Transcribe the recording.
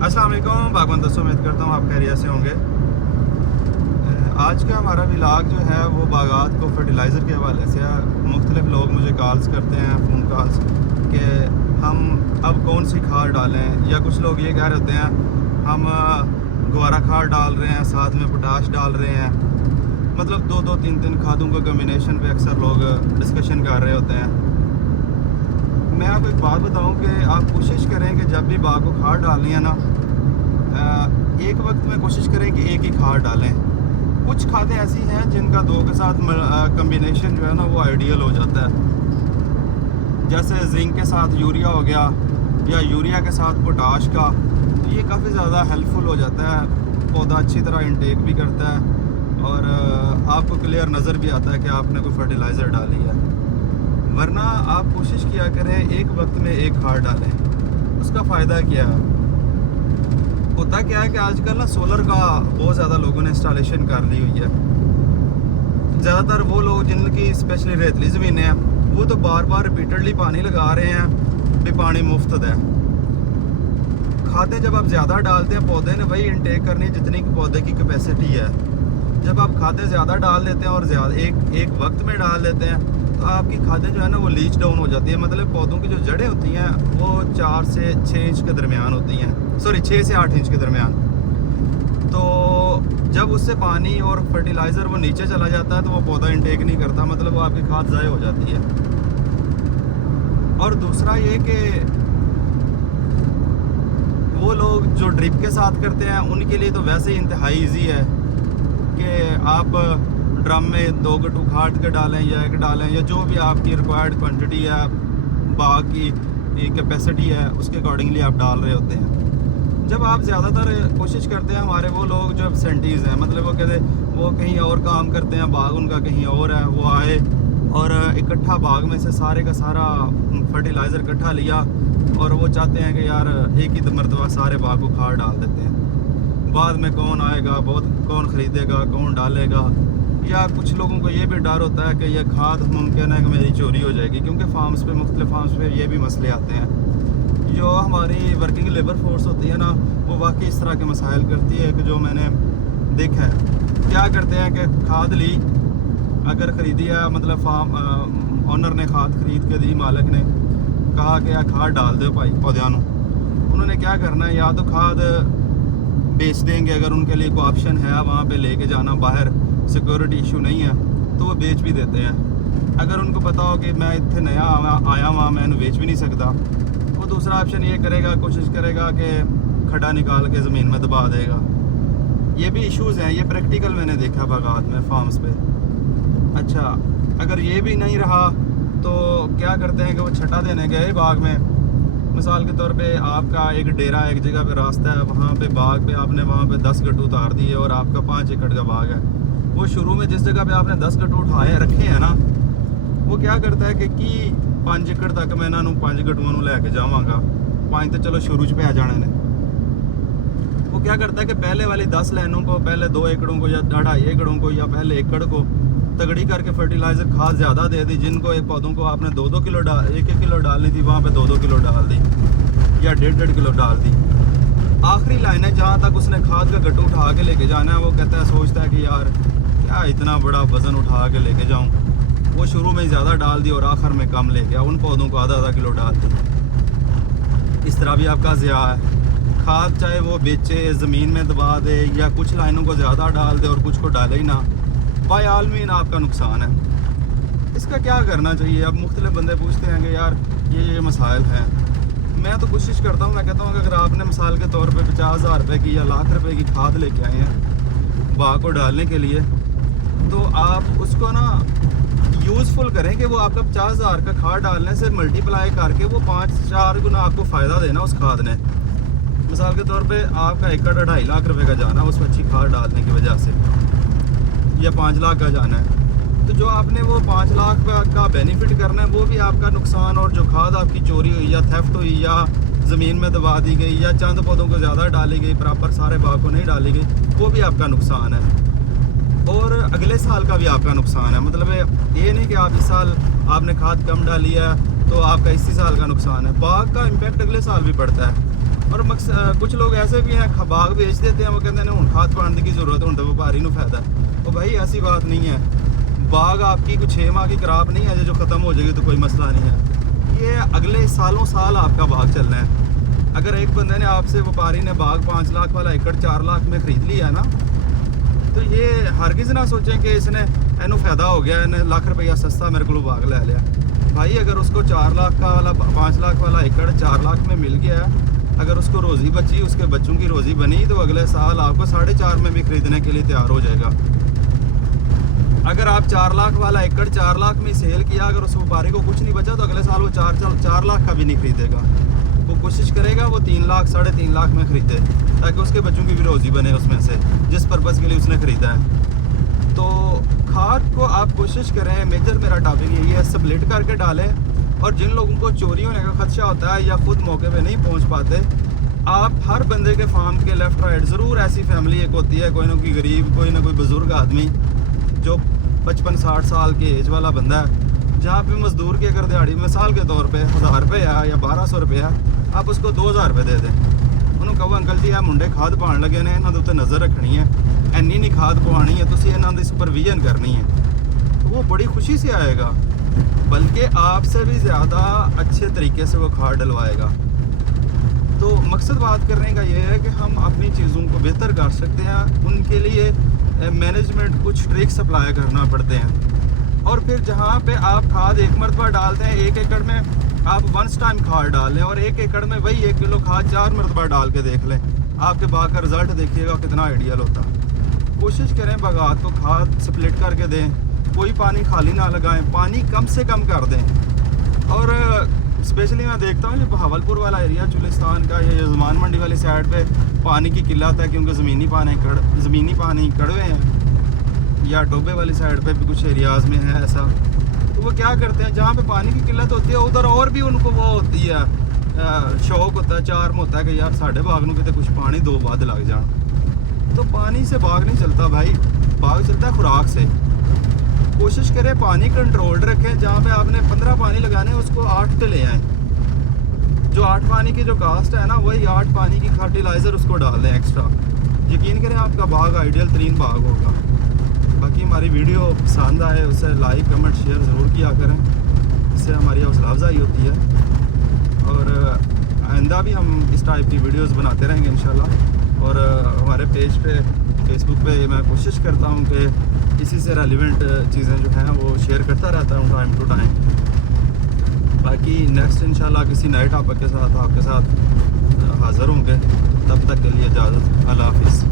अस्सलाम वालेकुम बागवान दोस्तों, उम्मीद करता हूँ आप खैरियत से होंगे। आज का हमारा व्लॉग जो है वो बागात को फर्टिलाइज़र के हवाले से है। मुख्तलिफ लोग मुझे कॉल्स करते हैं, फ़ोन कॉल्स, कि हम अब कौन सी खाद डालें, या कुछ लोग ये कह रहे होते हैं हम गुआरा खाद डाल रहे हैं, साथ में पोटाश डाल रहे हैं। मतलब दो तीन खादों का कम्बिनेशन पे अक्सर लोग डिस्कशन कर रहे होते हैं। मैं आपको एक बात बताऊं कि आप कोशिश करें कि जब भी बाग को खाद डालनी है ना, एक वक्त में कोशिश करें कि एक ही खाद डालें। कुछ खादें ऐसी हैं जिनका दो के साथ कम्बिनेशन जो है ना वो आइडियल हो जाता है। जैसे जिंक के साथ यूरिया हो गया, या यूरिया के साथ पोटाश का, तो ये काफ़ी ज़्यादा हेल्पफुल हो जाता है। पौधा अच्छी तरह इंटेक भी करता है और आपको क्लियर नज़र भी आता है कि आपने कोई फर्टिलाइज़र डाली है। वरना आप कोशिश किया करें एक वक्त में एक खाद डालें। उसका फ़ायदा क्या है? होता क्या है कि आजकल ना सोलर का बहुत ज़्यादा लोगों ने इंस्टॉलेशन कर ली हुई है। ज़्यादातर वो लोग जिनकी स्पेशली रेतली ज़मीनें हैं, वो तो बार बार रिपीटेडली पानी लगा रहे हैं भी पानी मुफ्त है। खादें जब आप ज़्यादा डालते हैं, पौधे ने वही इंटेक करनी जितनी पौधे की कैपेसिटी है। जब आप खादें ज़्यादा डाल देते हैं और ज़्यादा एक वक्त में डाल देते हैं, तो आपकी खादें जो है ना वो लीच डाउन हो जाती है। मतलब पौधों की जो जड़ें होती हैं वो 4 से 6 इंच के दरमियान होती हैं, 6 से 8 इंच के दरमियान। तो जब उससे पानी और फर्टिलाइज़र वो नीचे चला जाता है तो वो पौधा इंटेक नहीं करता, मतलब वो आपकी खाद ज़ाय हो जाती है। और दूसरा ये कि वो लोग जो ड्रिप के साथ करते हैं उनके लिए तो वैसे ही इंतहाई ईजी है कि आप ड्रम में 2 गट्टू खाद के डालें या एक डालें, या जो भी आपकी रिक्वायर्ड क्वांटिटी है, बाग की कैपेसिटी है, उसके अकॉर्डिंगली आप डाल रहे होते हैं। जब आप ज़्यादातर कोशिश करते हैं, हमारे वो लोग जो एब्सेंटीज़ हैं, मतलब वो कहते वो कहीं और काम करते हैं, बाग उनका कहीं और है, वो आए और इकट्ठा बाग में से सारे का सारा फर्टिलाइज़र इकट्ठा लिया और वो चाहते हैं कि यार एक ही मरतबा सारे बाग को खाद डाल देते हैं। बाद में कौन आएगा, कौन ख़रीदेगा, कौन डालेगा, या कुछ लोगों को ये भी डर होता है कि यह खाद मुमकिन है कि मेरी चोरी हो जाएगी, क्योंकि फार्म्स पे मुख्तलिफ फार्म्स पे ये भी मसले आते हैं। जो हमारी वर्किंग लेबर फोर्स होती है ना, वो वाकई इस तरह के मसाइल करती है कि जो मैंने देखा है। क्या करते हैं कि खाद ली, अगर ख़रीदी है, मतलब फार्म ऑनर ने खाद खरीद के दी, मालिक ने कहा कि यार खाद डाल दो भाई पौधों, उन्होंने क्या करना है, या तो खाद बेच देंगे अगर उनके लिए कोई ऑप्शन है वहाँ पे लेके जाना, बाहर सिक्योरिटी इशू नहीं है तो वो बेच भी देते हैं। अगर उनको पता हो कि मैं इतने नया आया वहाँ मैं बेच भी नहीं सकता, वो दूसरा ऑप्शन ये करेगा, कोशिश करेगा कि खड्डा निकाल के ज़मीन में दबा देगा। ये भी इश्यूज़ हैं, ये प्रैक्टिकल मैंने देखा बागात में, फार्म्स पे। अच्छा, अगर ये भी नहीं रहा तो क्या करते हैं कि वो छटा देने गए बाग में। मिसाल के तौर पे आपका एक डेरा, एक जगह पे रास्ता है, वहाँ पे बाग पे आपने वहाँ पे 10 गट्टू उतार दिए और आपका 5 एकड़ का बाग है। वो शुरू में जिस जगह पे आपने 10 गट्टू उठाए रखे हैं ना, वो क्या करता है कि 5 एकड़ तक मैं इन्हों 5 गट्टुओं को लैके जावांगा, 5 तो चलो शुरू च पे आ जाने ने। वो क्या करता है कि पहले वाली 10 लाइनों को, पहले 2 एकड़ों को या 2.5 एकड़ों को या पहले एकड़ को तगड़ी करके फर्टिलाइज़र खाद ज़्यादा दे दी। जिनको एक पौधों को आपने 2-2 किलो 1-1 किलो डालनी थी, वहाँ पे 2-2 किलो डाल दी या 1.5 किलो डाल दी। आखिरी लाइन है जहाँ तक उसने खाद का गट्टू उठा के लेके जाना है, वो कहता है, सोचता है कि यार क्या इतना बड़ा वज़न उठा के लेके जाऊँ। वो शुरू में ज़्यादा डाल दी और आखिर में कम ले गया, उन पौधों को आधा किलो डाल दी। इस तरह भी आपका ज़िया है। खाद चाहे वो बेचे, ज़मीन में दबा दे, या कुछ लाइनों को ज़्यादा डाल दे और कुछ को डाले ही ना, बाय आल मीन आपका नुकसान है। इसका क्या करना चाहिए? अब मुख्तलिफ बंदे पूछते हैं कि यार ये मसाइल हैं। मैं तो कोशिश करता हूँ, मैं कहता हूँ कि अगर आपने मिसाल के तौर पे 50,000 रुपये की या लाख रुपए की खाद लेके आए हैं बाग को डालने के लिए, तो आप उसको ना यूज़फुल करें कि वो आपका 50,000 का खाद डालने से मल्टीप्लाई करके वो 5-4 गुना आपको फ़ायदा देना उस खाद ने। मिसाल के तौर पे आपका एकड़ 2.5 लाख रुपए का जाना उसमें अच्छी खाद डालने की वजह से, या 5 लाख का जाना है, तो जो आपने वो 5 लाख का बेनिफिट करना है वो भी आपका नुकसान, और जो खाद आपकी चोरी हुई या थेफ्ट हुई या ज़मीन में दबा दी गई या चंद पौधों को ज़्यादा डाली गई, प्रॉपर सारे बाग को नहीं डाली गई, वो भी आपका नुकसान है। और अगले साल का भी आपका नुकसान है। मतलब ये नहीं कि आप इस साल आपने खाद कम डाली है तो आपका इसी साल का नुकसान है, बाग का इम्पैक्ट अगले साल भी पड़ता है। اور کچھ لوگ ایسے بھی ہیں باغ بیچ دیتے ہیں, وہ کہتے ہیں ہوں کھاد پانے کی ضرورت ہوں تو وپاری نو فائدہ ہے. تو بھائی ایسی بات نہیں ہے. باغ آپ کی کچھ 6 ماہ کی کراپ نہیں ہے جو ختم ہو جائے گی تو کوئی مسئلہ نہیں ہے. یہ اگلے سالوں سال آپ کا باغ چلنا ہے. اگر ایک بندے نے آپ سے وپاری نے باغ 5 لاکھ والا ایکڑ 4 لاکھ میں خرید لیا ہے نا, تو یہ ہرگز نہ سوچیں کہ اس نے اینو فائدہ ہو گیا, انہیں لاکھ روپیہ سستا میرے کو باغ لے لیا. بھائی اگر اس کو 4 لاکھ کا والا 5 لاکھ والا ایکڑ 4 لاکھ میں مل گیا ہے, اگر اس کو روزی بچی, اس کے بچوں کی روزی بنی, تو اگلے سال آپ کو 4.5 میں بھی خریدنے کے لیے تیار ہو جائے گا. اگر آپ 4 لاکھ والا ایکڑ 4 لاکھ میں سیل کیا, اگر اس وپاری کو کچھ نہیں بچا تو اگلے سال وہ 4 لاکھ کا بھی نہیں خریدے گا. وہ کوشش کرے گا وہ 3 لاکھ 3.5 لاکھ میں خریدے, تاکہ اس کے بچوں کی بھی روزی بنے اس میں سے جس پرپز کے لیے اس نے خریدا ہے. تو کھاد کو آپ کوشش کریں, میجر میرا ٹاپک یہی ہے, سپلٹ کر کے ڈالیں. اور جن لوگوں کو چوری ہونے کا خدشہ ہوتا ہے یا خود موقع پہ نہیں پہنچ پاتے, آپ ہر بندے کے فارم کے لیفٹ رائٹ ضرور ایسی فیملی ایک ہوتی ہے, کوئی نہ کوئی غریب, کوئی نہ کوئی بزرگ آدمی جو 55-60 سال کے ایج والا بندہ ہے, جہاں پہ مزدور کی اگر دیہڑی مثال کے طور پہ 1000 روپے ہے یا 1200 روپے ہے, آپ اس کو 2000 روپے دے دیں. انہوں کہو انکل جی یہ منڈے کھاد پان لگے نے, انہوں نے نظر رکھنی ہے, اینی نہیں کھاد پوانی ہے, تسی انہوں کی سپرویژن کرنی ہے, تو وہ بڑی خوشی سے آئے گا, بلکہ آپ سے بھی زیادہ اچھے طریقے سے وہ کھاد ڈلوائے گا. تو مقصد بات کرنے کا یہ ہے کہ ہم اپنی چیزوں کو بہتر کر سکتے ہیں. ان کے لیے مینجمنٹ کچھ ٹرکس اپلائی کرنا پڑتے ہیں. اور پھر جہاں پہ آپ کھاد ایک مرتبہ ڈالتے ہیں, 1 ایکڑ میں آپ 1 ٹائم کھاد ڈال لیں, اور 1 ایکڑ میں وہی 1 کلو کھاد 4 مرتبہ ڈال کے دیکھ لیں, آپ کے باغ کا رزلٹ دیکھیے گا کتنا آئیڈیل ہوتا. کوشش کریں باغات کو کھاد سپلٹ کر کے دیں, کوئی پانی خالی نہ لگائیں, پانی کم سے کم کر دیں. اور اسپیشلی میں دیکھتا ہوں جو بہاولپور والا ایریا چولستان کا, یا زمان منڈی والی سائڈ پہ پانی کی قلت ہے, کیونکہ زمینی پانی کڑوے ہیں, یا ٹوبے والی سائڈ پہ بھی کچھ ایریاز میں ہے ایسا. تو وہ کیا کرتے ہیں, جہاں پہ پانی کی قلت ہوتی ہے ادھر اور بھی ان کو وہ ہوتی ہے, شوق ہوتا ہے, چارم ہوتا ہے کہ یار ساڈے باغ نو کتے کچھ پانی 2 بعد لگ جان. تو پانی سے باغ نہیں چلتا بھائی, باغ چلتا ہے خوراک سے. کوشش کریں پانی کنٹرول رکھیں, جہاں پہ آپ نے 15 پانی لگانے اس کو 8 پہ لے آئیں. جو 8 پانی کی جو کاسٹ ہے نا, وہی 8 پانی کی فرٹیلائزر اس کو ڈال دیں ایکسٹرا. یقین کریں آپ کا باغ آئیڈیل ترین باغ ہوگا. باقی ہماری ویڈیو پسند آئے اسے لائک کمنٹ شیئر ضرور کیا کریں, اس سے ہماری حوصلہ افزائی ہوتی ہے. اور آئندہ بھی ہم اس ٹائپ کی ویڈیوز بناتے رہیں گے انشاءاللہ. اور ہمارے پیج پہ فیس بک پہ میں کوشش کرتا ہوں کہ اسی سے ریلیونٹ چیزیں جو ہیں وہ شیئر کرتا رہتا ہوں ٹائم ٹو ٹائم. باقی نیکسٹ انشاءاللہ کسی نئے ٹاپک کے ساتھ آپ کے ساتھ حاضر ہوں گے. تب تک کے لیے اجازت, اللہ حافظ.